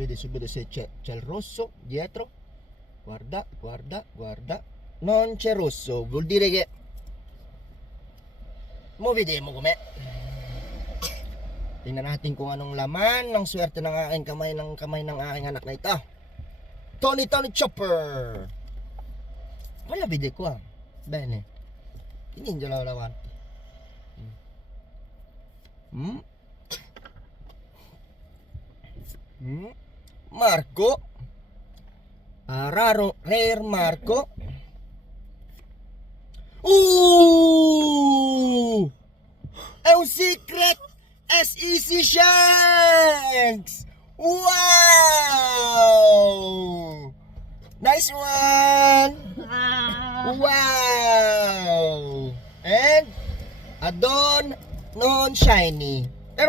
vedi subito se c'è il rosso dietro. Guarda, guarda, guarda. Non c'è rosso, vuol dire che... Mo vediamo com'è. Tingnan natin kung anong laman ng swerte ng aking kamay, ng kamay ng aking anak na ito. Tony Chopper. Wala vede qua. Bene. Tiningiala davanti. Marco. Rare Marco. È un secret SEC Shanks. Wow! Nice one! Wow! And Adon non shiny.